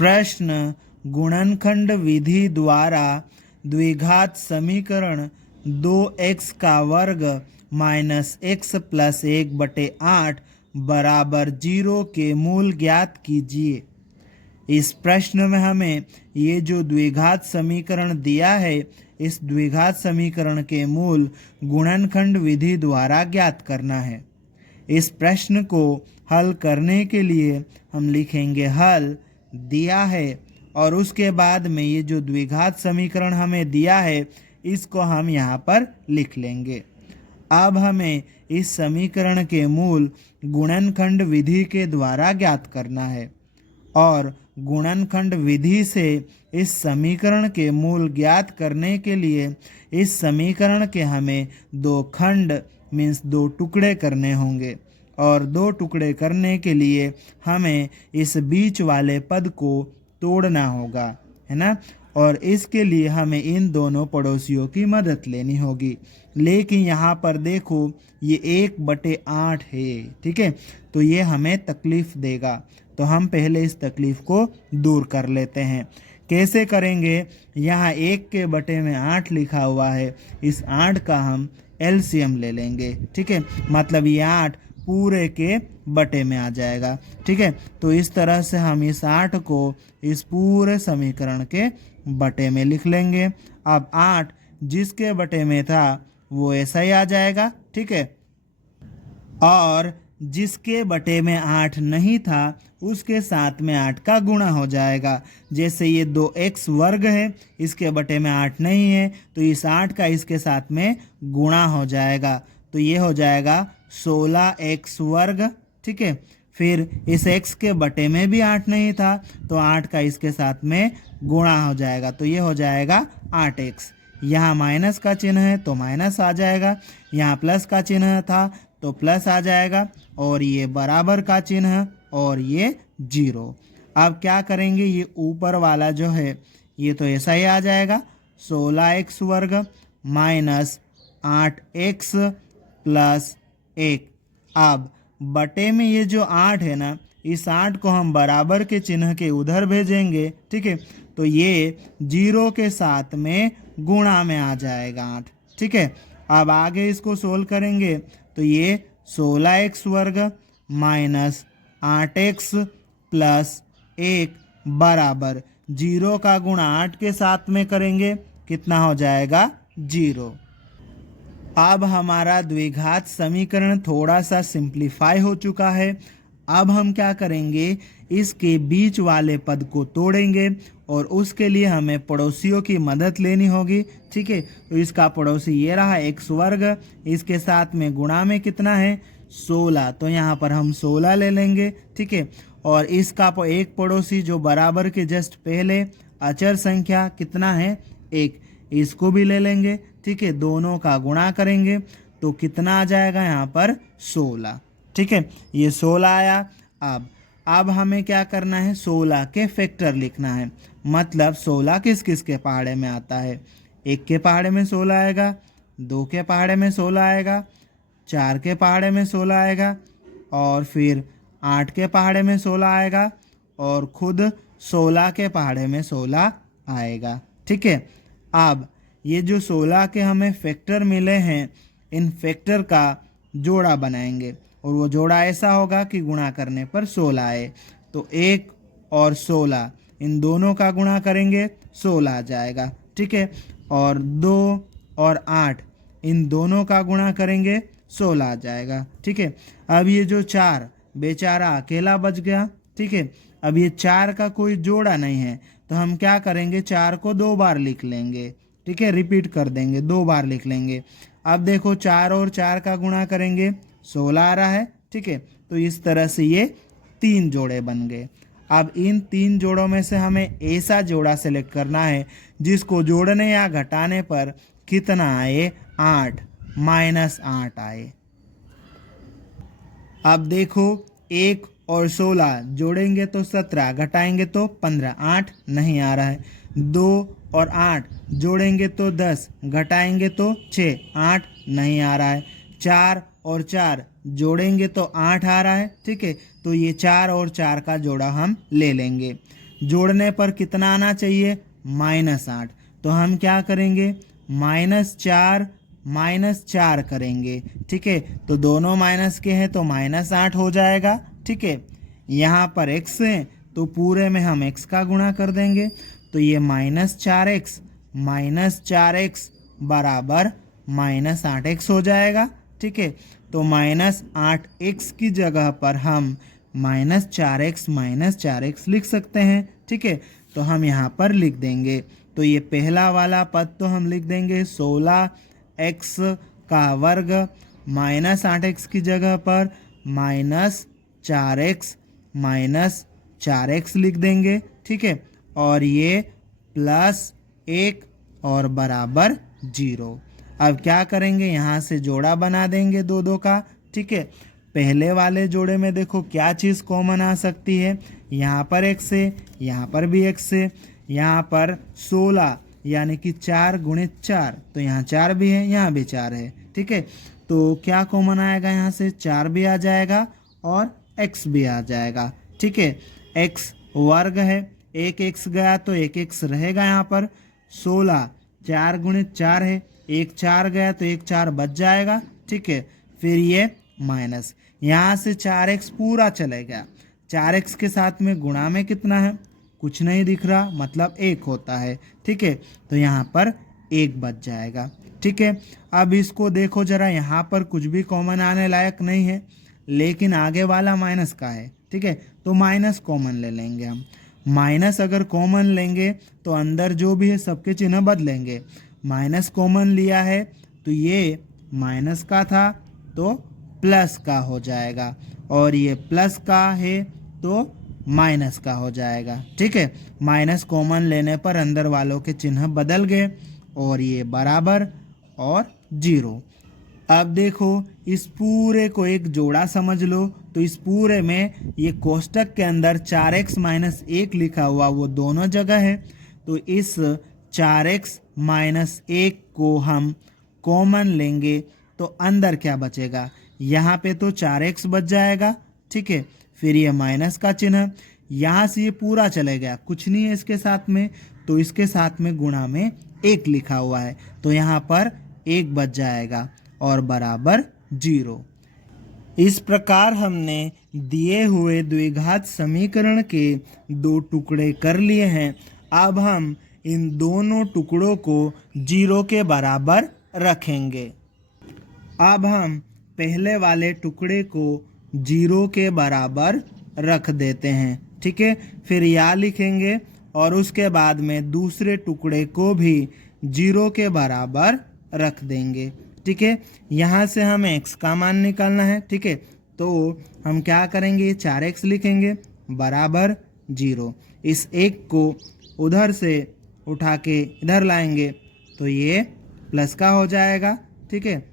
प्रश्न गुणनखंड विधि द्वारा द्विघात समीकरण 2x का वर्ग माइनस x प्लस 1/8 बराबर 0 के मूल ज्ञात कीजिए। इस प्रश्न में हमें ये जो द्विघात समीकरण दिया है, इस द्विघात समीकरण के मूल गुणनखंड विधि द्वारा ज्ञात करना है। इस प्रश्न को हल करने के लिए हम लिखेंगे हल दिया है, और उसके बाद में ये जो द्विघात समीकरण हमें दिया है इसको हम यहाँ पर लिख लेंगे। अब हमें इस समीकरण के मूल गुणनखंड विधि के द्वारा ज्ञात करना है, और गुणनखंड विधि से इस समीकरण के मूल ज्ञात करने के लिए इस समीकरण के हमें दो खंड मीन्स दो टुकड़े करने होंगे, और दो टुकड़े करने के लिए हमें इस बीच वाले पद को तोड़ना होगा, है ना। और इसके लिए हमें इन दोनों पड़ोसियों की मदद लेनी होगी। लेकिन यहाँ पर देखो ये 1/8 है, ठीक है, तो ये हमें तकलीफ देगा। तो हम पहले इस तकलीफ को दूर कर लेते हैं। कैसे करेंगे? यहाँ 1 के बटे में 8 लिखा हुआ है, इस 8 का हम एलसीएम ले लेंगे, ठीक है, मतलब ये 8 पूरे के बटे में आ जाएगा, ठीक है। तो इस तरह से हम इस 8 को इस पूरे समीकरण के बटे में लिख लेंगे। अब 8 जिसके बटे में था वो ऐसा ही आ जाएगा, ठीक है, और जिसके बटे में 8 नहीं था उसके साथ में 8 का गुणा हो जाएगा। जैसे ये 2x वर्ग है, इसके बटे में 8 नहीं है, तो इस 8 का इसके साथ में गुणा हो जाएगा, तो ये हो जाएगा 16x वर्ग, ठीक है। फिर इस x के बटे में भी 8 नहीं था, तो 8 का इसके साथ में गुणा हो जाएगा, तो ये हो जाएगा 8x। यहाँ माइनस का चिन्ह है तो माइनस आ जाएगा, यहाँ प्लस का चिन्ह था तो प्लस आ जाएगा, और ये बराबर का चिन्ह और ये 0। अब क्या करेंगे? ये ऊपर वाला जो है ये तो ऐसा ही आ जाएगा, 16x वर्ग माइनस 8x प्लस 1। अब बटे में ये जो 8 है ना, इस 8 को हम बराबर के चिन्ह के उधर भेजेंगे, ठीक है, तो ये 0 के साथ में गुणा में आ जाएगा 8, ठीक है। अब आगे इसको सोल्व करेंगे तो ये 16x वर्ग माइनस 8x प्लस 1 बराबर 0 का गुणा 8 के साथ में करेंगे, कितना हो जाएगा? 0। अब हमारा द्विघात समीकरण थोड़ा सा सिंप्लीफाई हो चुका है। अब हम क्या करेंगे? इसके बीच वाले पद को तोड़ेंगे, और उसके लिए हमें पड़ोसियों की मदद लेनी होगी, ठीक है। तो इसका पड़ोसी ये रहा x वर्ग, इसके साथ में गुणा में कितना है? 16, तो यहाँ पर हम 16 ले लेंगे, ठीक है। और इसका एक पड़ोसी जो बराबर के जस्ट पहले अचर संख्या कितना है? 1, इसको भी ले लेंगे, ठीक है। दोनों का गुणा करेंगे तो कितना आ जाएगा? यहाँ पर 16, ठीक है, ये 16 आया। अब हमें क्या करना है? 16 के फैक्टर लिखना है, मतलब 16 किस किस के पहाड़े में आता है? 1 के पहाड़े में 16 आएगा, 2 के पहाड़े में 16 आएगा, 4 के पहाड़े में 16 आएगा, और फिर 8 के पहाड़े में 16 आएगा, और खुद 16 के पहाड़े में 16 आएगा, ठीक है। अब ये जो 16 के हमें फैक्टर मिले हैं, इन फैक्टर का जोड़ा बनाएंगे, और वो जोड़ा ऐसा होगा कि गुणा करने पर 16 आए। तो 1 और 16 इन दोनों का गुणा करेंगे, 16 आ जाएगा, ठीक है। और 2 और 8 इन दोनों का गुणा करेंगे, 16 आ जाएगा, ठीक है। अब ये जो 4 बेचारा अकेला बच गया, ठीक है। अब ये 4 का कोई जोड़ा नहीं है, तो हम क्या करेंगे? 4 को 2 बार लिख लेंगे, ठीक है, रिपीट कर देंगे, 2 बार लिख लेंगे। अब देखो 4 और 4 का गुणा करेंगे, 16 आ रहा है, ठीक है। तो इस तरह से ये 3 जोड़े बन गए। अब इन 3 जोड़ों में से हमें ऐसा जोड़ा सेलेक्ट करना है जिसको जोड़ने या घटाने पर कितना आए? 8 -8 आए। अब देखो 1 और 16 जोड़ेंगे तो 17, घटाएंगे तो 15, 8 नहीं आ रहा है। 2 और 8 जोड़ेंगे तो 10, घटाएंगे तो 6, 8 नहीं आ रहा है। 4 और 4 जोड़ेंगे तो 8 आ रहा है, ठीक है। तो ये 4 और 4 का जोड़ा हम ले लेंगे। जोड़ने पर कितना आना चाहिए, -8। तो हम क्या करेंगे, -4 करेंगे। ठीक है, तो दोनों माइनस के हैं तो -8 हो जाएगा। ठीक है, यहाँ पर x है तो पूरे में हम x का गुणा कर देंगे, तो ये -4x बराबर -8x हो जाएगा। ठीक है, तो -8x की जगह पर हम -4x लिख सकते हैं। ठीक है, तो हम यहाँ पर लिख देंगे, तो ये पहला वाला पद तो हम लिख देंगे 16x का वर्ग, -8x की जगह पर -4x लिख देंगे। ठीक है, और ये +1 और बराबर 0। अब क्या करेंगे, यहाँ से जोड़ा बना देंगे दो दो का। ठीक है, पहले वाले जोड़े में देखो क्या चीज़ कॉमन आ सकती है, यहाँ पर x है, यहाँ पर भी x है, यहाँ पर 16 यानी कि 4 गुणित 4, तो यहाँ 4 भी है, यहाँ भी 4 है। ठीक है, तो क्या कॉमन आएगा, यहाँ से 4 भी आ जाएगा और x भी आ जाएगा। ठीक है, x वर्ग है, एक x गया तो एक x रहेगा यहाँ पर। 16 4 गुणित 4 है, एक 4 गया तो एक 4 बच जाएगा। ठीक है, फिर ये माइनस, यहाँ से 4x पूरा चले गया, 4x के साथ में गुणा में कितना है, कुछ नहीं दिख रहा, मतलब 1 होता है। ठीक है, तो यहाँ पर 1 बच जाएगा। ठीक है, अब इसको देखो जरा, यहाँ पर कुछ भी कॉमन आने लायक नहीं है, लेकिन आगे वाला माइनस का है। ठीक है, तो माइनस कॉमन ले लेंगे हम। माइनस अगर कॉमन लेंगे तो अंदर जो भी है सबके चिन्ह बदलेंगे। माइनस कॉमन लिया है तो ये माइनस का था तो प्लस का हो जाएगा, और ये प्लस का है तो माइनस का हो जाएगा। ठीक है, माइनस कॉमन लेने पर अंदर वालों के चिन्ह बदल गए और ये बराबर और 0। अब देखो इस पूरे को एक जोड़ा समझ लो, तो इस पूरे में ये कोष्टक के अंदर 4x - 1 लिखा हुआ वो दोनों जगह है, तो इस 4x - 1 को हम कॉमन लेंगे तो अंदर क्या बचेगा, यहाँ पे तो 4x बच जाएगा। ठीक है, फिर ये माइनस का चिन्ह, यहाँ से ये पूरा चले गया, कुछ नहीं है इसके साथ में, तो इसके साथ में गुणा में 1 लिखा हुआ है, तो यहाँ पर 1 बच जाएगा और बराबर 0। इस प्रकार हमने दिए हुए द्विघात समीकरण के 2 टुकड़े कर लिए हैं। अब हम इन दोनों टुकड़ों को 0 के बराबर रखेंगे। अब हम पहले वाले टुकड़े को 0 के बराबर रख देते हैं। ठीक है, फिर या लिखेंगे और उसके बाद में दूसरे टुकड़े को भी 0 के बराबर रख देंगे। ठीक है, यहाँ से हमें x का मान निकालना है। ठीक है, तो हम क्या करेंगे, 4x लिखेंगे बराबर 0। इस 1 को उधर से उठा के इधर लाएंगे तो ये प्लस का हो जाएगा। ठीक है,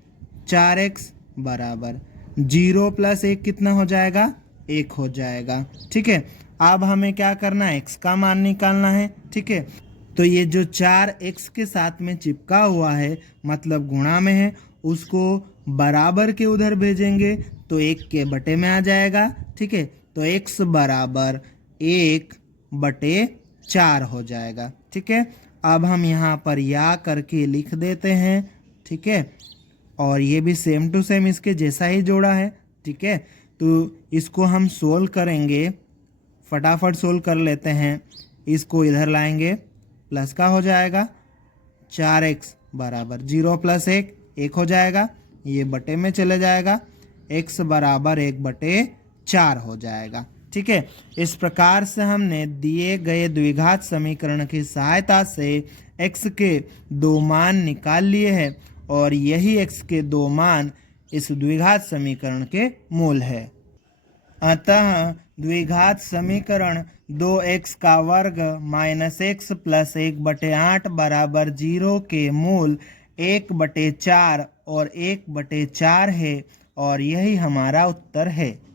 4x बराबर 0 + 1 कितना हो जाएगा, 1 हो जाएगा। ठीक है, अब हमें क्या करना है, x का मान निकालना है। ठीक है, तो ये जो 4x के साथ में चिपका हुआ है मतलब गुणा में है, उसको बराबर के उधर भेजेंगे तो 1 के बटे में आ जाएगा। ठीक है, तो x बराबर 1/4 हो जाएगा। ठीक है, अब हम यहाँ पर या करके लिख देते हैं। ठीक है, और ये भी सेम टू सेम इसके जैसा ही जोड़ा है। ठीक है, तो इसको हम सोल्व करेंगे, फटाफट सोल्व कर लेते हैं। इसको इधर लाएंगे, प्लस का हो जाएगा, 4x बराबर 0 + 1 1 हो जाएगा, ये बटे में चले जाएगा, x बराबर 1/4 हो जाएगा। ठीक है, इस प्रकार से हमने दिए गए द्विघात समीकरण की सहायता से x के 2 मान निकाल लिए हैं और यही x के 2 मान इस द्विघात समीकरण के मूल है। अतः द्विघात समीकरण 2x का वर्ग -x + 1/8 बराबर 0 के मूल 1/4 और 1/4 है और यही हमारा उत्तर है।